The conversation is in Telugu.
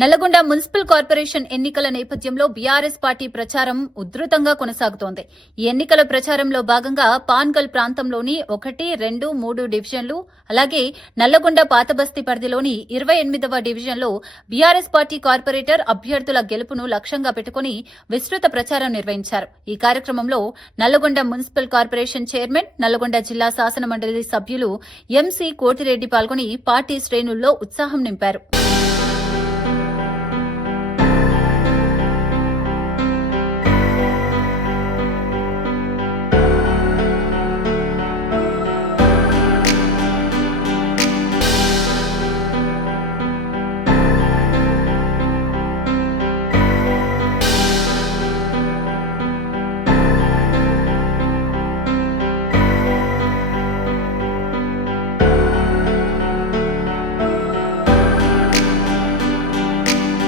నల్లగొండ మున్సిపల్ కార్పొరేషన్ ఎన్నికల నేపథ్యంలో బీఆర్ఎస్ పార్టీ ప్రచారం ఉధృతంగా కొనసాగుతోంది. ఈ ఎన్నికల ప్రచారంలో భాగంగా పాన్గల్ ప్రాంతంలోని 1, 2, 3 డివిజన్లు, అలాగే నల్లగొండ పాతబస్తీ పరిధిలోని 28వ డివిజన్లో బీఆర్ఎస్ పార్టీ కార్పొరేటర్ అభ్యర్థుల గెలుపును లక్ష్యంగా పెట్టుకుని విస్తృత ప్రచారం నిర్వహించారు. ఈ కార్యక్రమంలో Nalgonda municipal corporation chairman, Nalgonda జిల్లా శాసనమండలి సభ్యులు ఎంసీ కోటిరెడ్డి పాల్గొని పార్టీ శ్రేణుల్లో ఉత్సాహం నింపారు.